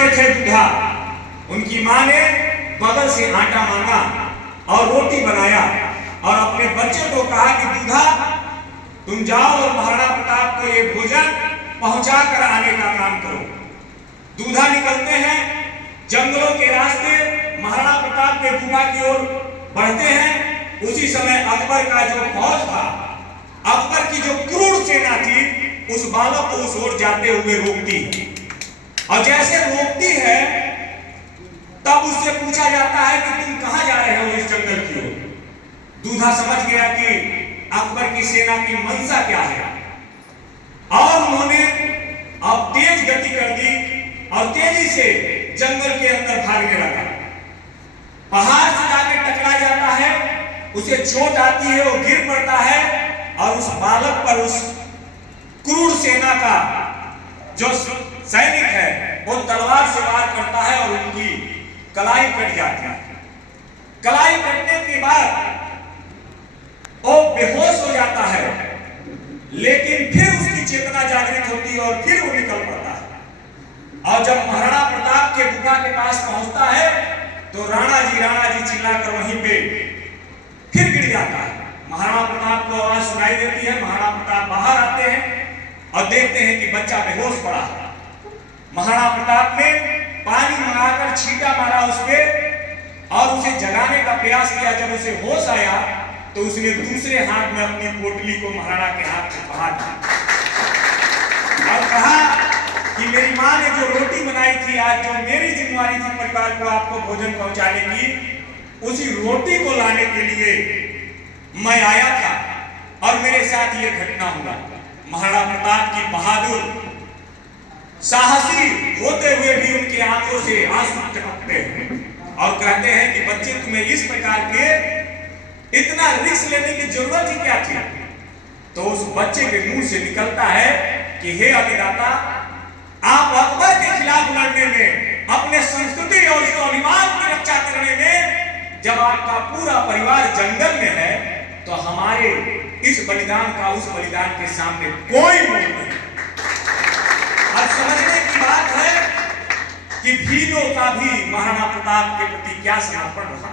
के थे दूधा। उनकी माँ ने बगल से आटा मांगा और रोटी बनाया और अपने बच्चे को कहा कि दूधा तुम जाओ और महाराणा प्रताप को ये भोजन पहुंचा कर आने का काम करो। दूधा निकलते हैं, जंगलों के रास्ते महाराणा प्रताप के गुफा की ओर बढ़ते हैं। उसी समय अकबर का जो फौज था, अकबर की जो क्रूर सेना थी, उस बालक को उस ओर जाते हुए रोकती है। और जैसे रोकती है तब उससे पूछा जाता है कि तुम कहां जा रहे हो इस जंगल की ओर। दूधा समझ गया कि अकबर की सेना की मंशा क्या है और उन्होंने अब तेज गति कर दी और तेजी से जंगल के अंदर भागने लगा। पहाड़ से जाकर टकरा जाता है, उसे चोट आती है, वो गिर पड़ता है और उस बालक पर उस क्रूर सेना का जो सैनिक है वो तलवार से वार करता है और उनकी कलाई कट जाती है। कलाई कटने के बाद वो बेहोश हो जाता है, लेकिन फिर उसकी चेतना जागृत होती है और फिर वो निकल पड़ता है। और जब महाराणा प्रताप के गुफा के पास पहुंचता है तो राणा जी चिल्लाकर वहीं पे फिर गिर जाता है। महाराणा प्रताप को आवाज सुनाई देती है। महाराणा प्रताप बाहर आते हैं और देखते हैं कि बच्चा बेहोश पड़ा है। महाराणा प्रताप ने पानी मंगाकर छींटा मारा उस पे और उसे जगाने का प्रयास किया। जब उसे होश आया तो उसने दूसरे हाथ में अपनी पोटली को महाराणा के हाथ से बांध दिया और कहा कि मेरी माँ ने जो रोटी बनाई थी, आज जो मेरी जिम्मेवारी थी परिवार को आपको भोजन पहुंचाने की, उसी रोटी को लाने के लिए मैं आया था और मेरे साथ ये घटना हुआ। महाराणा प्रताप की बहादुर साहसी होते हुए भी उनकी आंखों से आंसू टपकते हैं और कहते हैं कि बच्चे तुम्हें इस प्रकार के इतना रिस्क लेने की जरूरत ही क्या थी। तो उस बच्चे के मुंह से निकलता है कि हे अभिदाता, आप अकबर के खिलाफ लड़ने में, अपने संस्कृति और स्वाभिमान की रक्षा करने में जब आपका पूरा परिवार जंगल में है तो हमारे इस बलिदान का उस बलिदान के सामने कोई मूल्य नहीं। अब समझने की बात है कि भीलों का भी महाराणा प्रताप के प्रति क्या समर्पण रहा।